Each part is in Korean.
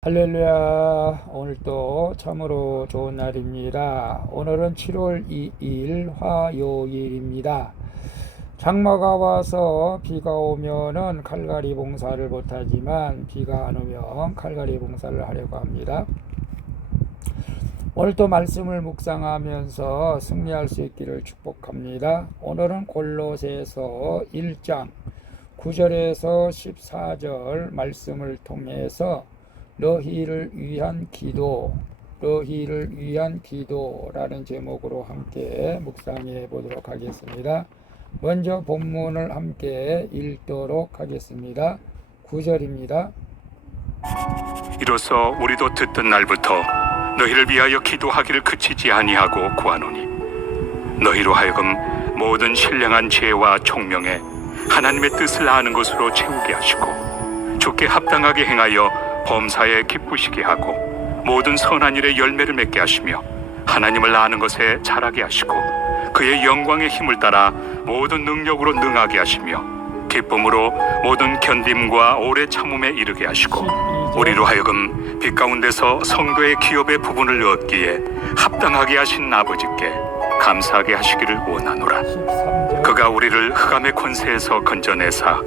할렐루야. 오늘도 참으로 좋은 날입니다. 오늘은 7월 2일 화요일입니다. 장마가 와서 비가 오면은 칼갈이 봉사를 못하지만 비가 안 오면 칼갈이 봉사를 하려고 합니다. 오늘도 말씀을 묵상하면서 승리할 수 있기를 축복합니다. 오늘은 골로새서 1장 9절에서 14절 말씀을 통해서 너희를 위한 기도라는 제목으로 함께 묵상해 보도록 하겠습니다. 먼저 본문을 함께 읽도록 하겠습니다. 9절입니다. 이로써 우리도 듣던 날부터 너희를 위하여 기도하기를 그치지 아니하고 구하노니 너희로 하여금 모든 신령한 지혜와 총명에 하나님의 뜻을 아는 것으로 채우게 하시고 주께 합당하게 행하여 범사에 기쁘시게 하고 모든 선한 일에 열매를 맺게 하시며 하나님을 아는 것에 자라게 하시고 그의 영광의 힘을 따라 모든 능력으로 능하게 하시며 기쁨으로 모든 견딤과 오래 참음에 이르게 하시고 우리로 하여금 빛 가운데서 성도의 기업의 부분을 얻기에 합당하게 하신 아버지께 감사하게 하시기를 원하노라. 13절. 그가 우리를 흑암의 권세에서 건져내사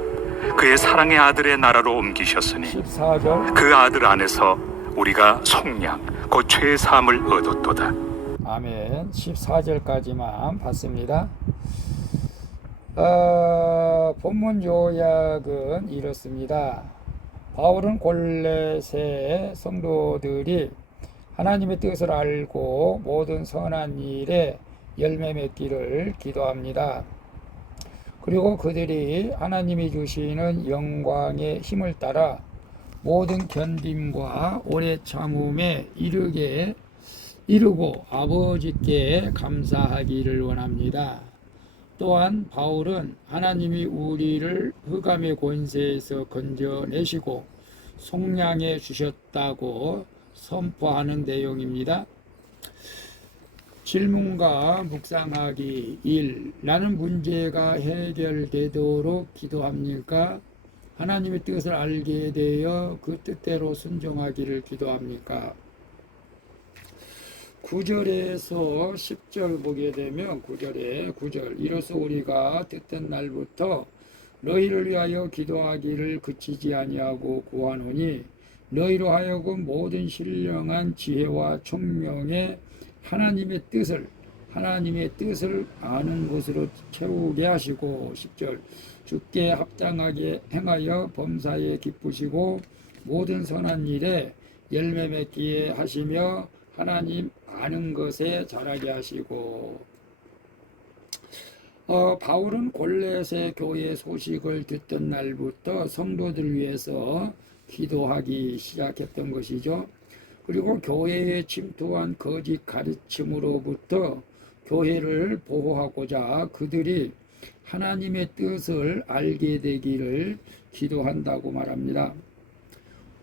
그의 사랑의 아들의 나라로 옮기셨으니 14절. 그 아들 안에서 우리가 속량 곧 죄의 사함을 얻었도다. 아멘. 14절까지만 봤습니다. 본문 요약은 이렇습니다. 바울은 골로새 성도들이 하나님의 뜻을 알고 모든 선한 일에 열매 맺기를 기도합니다. 그리고 그들이 하나님이 주시는 영광의 힘을 따라 모든 견딤과 오래 참음에 이르고 아버지께 감사하기를 원합니다. 또한 바울은 하나님이 우리를 흑암의 권세에서 건져내시고 속량해 주셨다고 선포하는 내용입니다. 질문과 묵상하기 1. 나는 문제가 해결되도록 기도합니까? 하나님의 뜻을 알게 되어 그 뜻대로 순종하기를 기도합니까? 9절에서 10절 보게 되면 9절 이로써 우리가 듣던 날부터 너희를 위하여 기도하기를 그치지 아니하고 구하노니 너희로 하여금 모든 신령한 지혜와 총명에 하나님의 뜻을 아는 것으로 채우게 하시고 10절 주께 합당하게 행하여 범사에 기쁘시고 모든 선한 일에 열매 맺기에 하시며 하나님 아는 것에 자라게 하시고 바울은 골로새 교회 소식을 듣던 날부터 성도들을 위해서 기도하기 시작했던 것이죠. 그리고 교회에 침투한 거짓 가르침으로부터 교회를 보호하고자 그들이 하나님의 뜻을 알게 되기를 기도한다고 말합니다.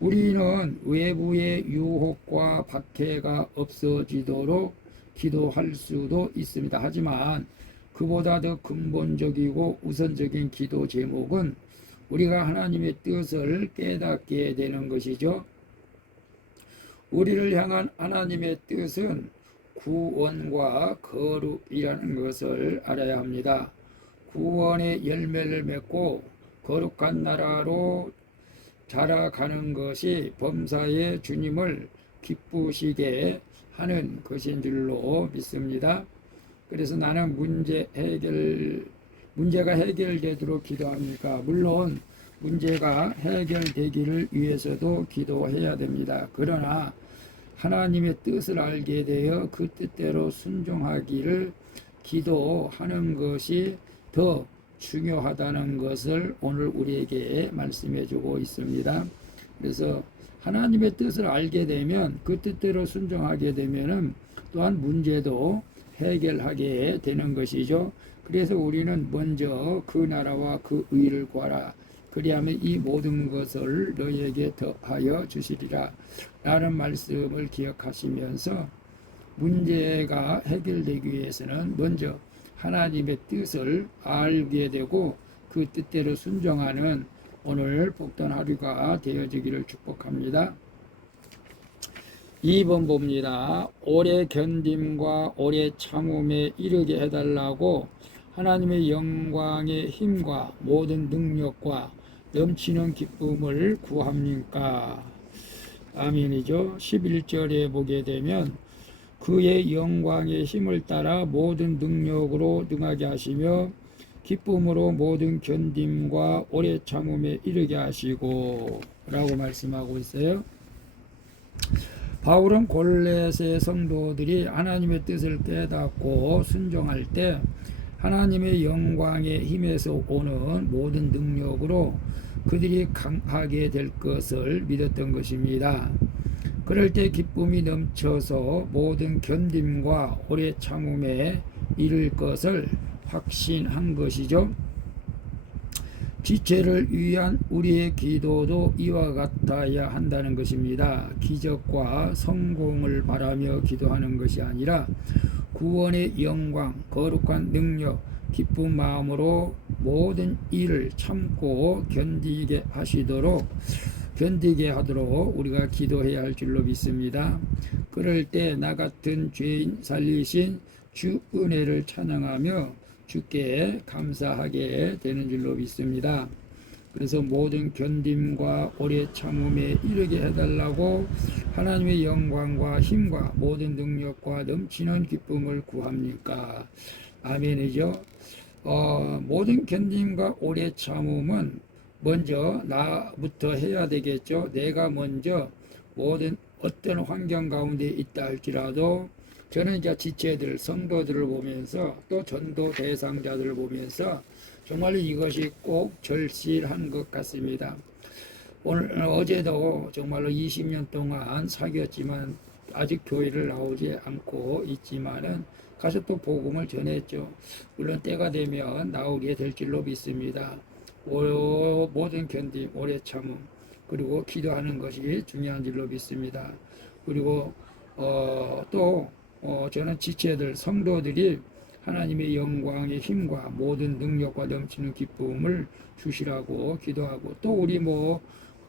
우리는 외부의 유혹과 박해가 없어지도록 기도할 수도 있습니다. 하지만 그보다 더 근본적이고 우선적인 기도 제목은 우리가 하나님의 뜻을 깨닫게 되는 것이죠. 우리를 향한 하나님의 뜻은 구원과 거룩이라는 것을 알아야 합니다. 구원의 열매를 맺고 거룩한 나라로 자라가는 것이 범사의 주님을 기쁘시게 하는 것인 줄로 믿습니다. 그래서 나는 문제가 해결되도록 기도합니까? 물론 문제가 해결되기를 위해서도 기도해야 됩니다. 그러나 하나님의 뜻을 알게 되어 그 뜻대로 순종하기를 기도하는 것이 더 중요하다는 것을 오늘 우리에게 말씀해 주고 있습니다. 그래서 하나님의 뜻을 알게 되면 그 뜻대로 순종하게 되면은 또한 문제도 해결하게 되는 것이죠. 그래서 우리는 먼저 그 나라와 그 의를 구하라. 그리하면 이 모든 것을 너희에게 더하여 주시리라 라는 말씀을 기억하시면서 문제가 해결되기 위해서는 먼저 하나님의 뜻을 알게 되고 그 뜻대로 순종하는 오늘 복된 하루가 되어지기를 축복합니다. 2번 봅니다. 오래 견딤과 오래 참음에 이르게 해달라고 하나님의 영광의 힘과 모든 능력과 넘치는 기쁨을 구합니까? 아멘이죠. 11절에 보게 되면 그의 영광의 힘을 따라 모든 능력으로 능하게 하시며 기쁨으로 모든 견딤과 오래 참음에 이르게 하시고 라고 말씀하고 있어요. 바울은 골로새 성도들이 하나님의 뜻을 깨닫고 순종할 때 하나님의 영광의 힘에서 오는 모든 능력으로 그들이 강하게 될 것을 믿었던 것입니다. 그럴 때 기쁨이 넘쳐서 모든 견딤과 오래 참음에 이를 것을 확신한 것이죠. 지체를 위한 우리의 기도도 이와 같아야 한다는 것입니다. 기적과 성공을 바라며 기도하는 것이 아니라 구원의 영광, 거룩한 능력, 기쁜 마음으로 모든 일을 참고 견디게 하도록 우리가 기도해야 할 줄로 믿습니다. 그럴 때 나 같은 죄인 살리신 주 은혜를 찬양하며 주께 감사하게 되는 줄로 믿습니다. 그래서 모든 견딤과 오래 참음에 이르게 해달라고 하나님의 영광과 힘과 모든 능력과 넘치는 기쁨을 구합니까? 아멘이죠. 모든 견딤과 오래 참음은 먼저 나부터 해야 되겠죠. 내가 먼저 모든 어떤 환경 가운데 있다 할지라도 저는 이제 지체들, 성도들을 보면서 또 전도 대상자들을 보면서 정말 이것이 꼭 절실한 것 같습니다. 어제도 정말로 20년 동안 사귀었지만 아직 교회를 나오지 않고 있지만은 가서 또 복음을 전했죠. 물론 때가 되면 나오게 될 줄로 믿습니다. 모든 견딤, 오래 참음, 그리고 기도하는 것이 중요한 줄로 믿습니다. 그리고 저는 지체들, 성도들이 하나님의 영광의 힘과 모든 능력과 넘치는 기쁨을 주시라고 기도하고 또 우리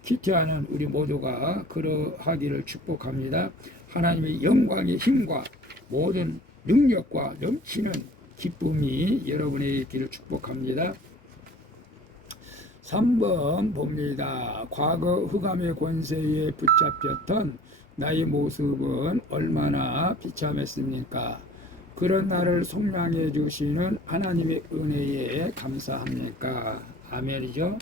키티하는 우리 모두가 그러하기를 축복합니다. 하나님의 영광의 힘과 모든 능력과 넘치는 기쁨이 여러분의 있기를 축복합니다. 3번 봅니다. 과거 흑암의 권세에 붙잡혔던 나의 모습은 얼마나 비참했습니까? 그런 나를 속량해 주시는 하나님의 은혜에 감사합니까? 아멘이죠.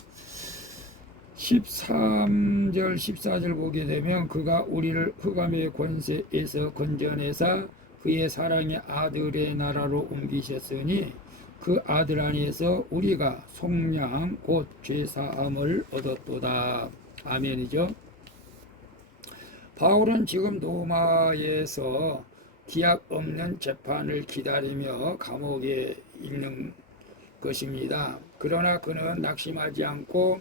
13절 14절 보게 되면 그가 우리를 흑암의 권세에서 건져내사 그의 사랑의 아들의 나라로 옮기셨으니 그 아들 안에서 우리가 속량 곧 죄사함을 얻었도다. 아멘이죠. 바울은 지금 로마에서 기약 없는 재판을 기다리며 감옥에 있는 것입니다. 그러나 그는 낙심하지 않고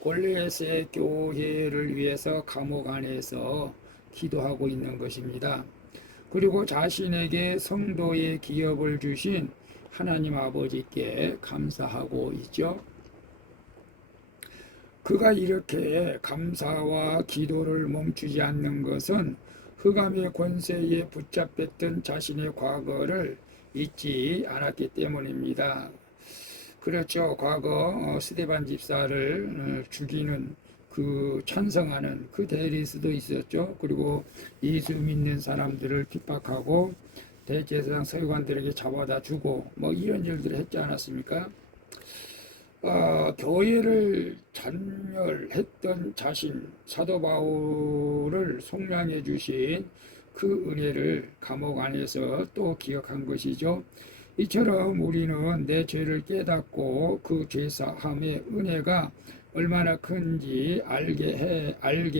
골로새 교회를 위해서 감옥 안에서 기도하고 있는 것입니다. 그리고 자신에게 성도의 기업을 주신 하나님 아버지께 감사하고 있죠. 그가 이렇게 감사와 기도를 멈추지 않는 것은 흑암의 권세에 붙잡혔던 자신의 과거를 잊지 않았기 때문입니다. 그렇죠. 과거 스데반 집사를 죽이는 그 찬성하는 그 대리수도 있었죠. 그리고 예수 믿는 사람들을 핍박하고 대제사장 서기관들에게 잡아다 주고 이런 일들을 했지 않았습니까? 교회를 잔멸했던 자신 사도 바울을 속량해 주신 그 은혜를 감옥 안에서 또 기억한 것이죠. 이처럼 우리는 내 죄를 깨닫고 그 죄사함의 은혜가 얼마나 큰지 알게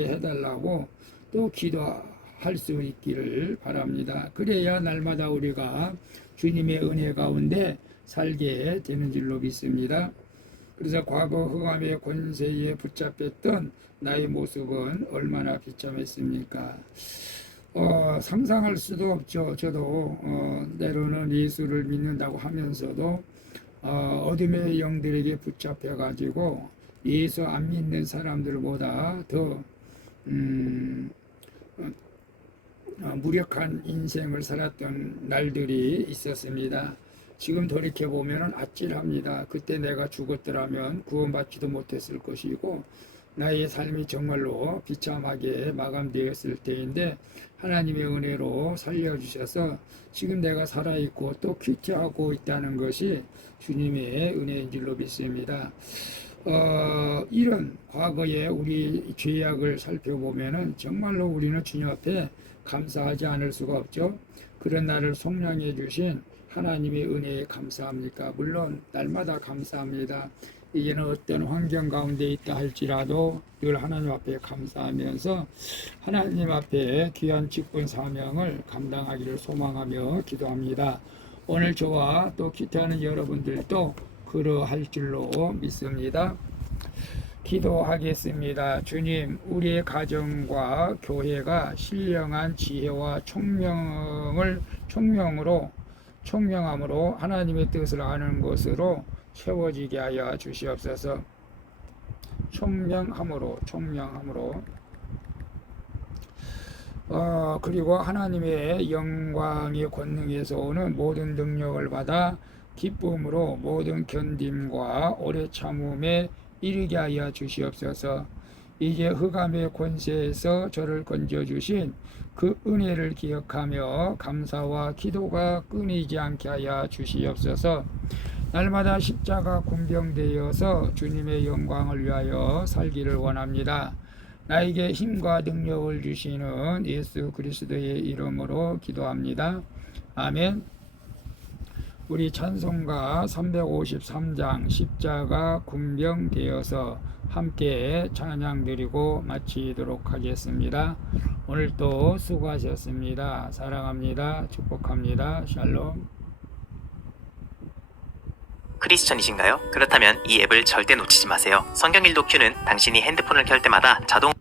해달라고 또 기도할 수 있기를 바랍니다. 그래야 날마다 우리가 주님의 은혜 가운데 살게 되는 줄로 믿습니다. 그래서 과거 흑암의 권세에 붙잡혔던 나의 모습은 얼마나 비참했습니까? 상상할 수도 없죠. 저도 때로는 예수를 믿는다고 하면서도 어둠의 영들에게 붙잡혀 가지고 예수 안 믿는 사람들보다 더 무력한 인생을 살았던 날들이 있었습니다. 지금 돌이켜 보면은 아찔합니다. 그때 내가 죽었더라면 구원받지도 못했을 것이고 나의 삶이 정말로 비참하게 마감되었을 때인데 하나님의 은혜로 살려주셔서 지금 내가 살아있고 또 퀴트하고 있다는 것이 주님의 은혜인 줄로 믿습니다. 이런 과거에 우리 죄악을 살펴보면은 정말로 우리는 주님 앞에 감사하지 않을 수가 없죠. 그런 나를 속량해 주신 하나님의 은혜에 감사합니까? 물론 날마다 감사합니다. 이제는 어떤 환경 가운데 있다 할지라도 늘 하나님 앞에 감사하면서 하나님 앞에 귀한 직분 사명을 감당하기를 소망하며 기도합니다. 오늘 저와 또 기도하는 여러분들도 그러할 줄로 믿습니다. 기도하겠습니다. 주님, 우리의 가정과 교회가 신령한 지혜와 총명함으로 하나님의 뜻을 아는 것으로 채워지게 하여 주시옵소서. 총명함으로 그리고 하나님의 영광의 권능에서 오는 모든 능력을 받아 기쁨으로 모든 견딤과 오래 참음에 이르게 하여 주시옵소서. 이제 흑암의 권세에서 저를 건져주신 그 은혜를 기억하며 감사와 기도가 끊이지 않게 하여 주시옵소서. 날마다 십자가 군병되어서 주님의 영광을 위하여 살기를 원합니다. 나에게 힘과 능력을 주시는 예수 그리스도의 이름으로 기도합니다. 아멘. 우리 찬송가 353장 십자가 군병되어서 함께 찬양 드리고 마치도록 하겠습니다. 오늘도 수고하셨습니다. 사랑합니다. 축복합니다. 샬롬. 크리스천이신가요? 그렇다면 이 앱을 절대 놓치지 마세요. 성경일도 Q는 당신이 핸드폰을 켤 때마다 자동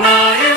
나의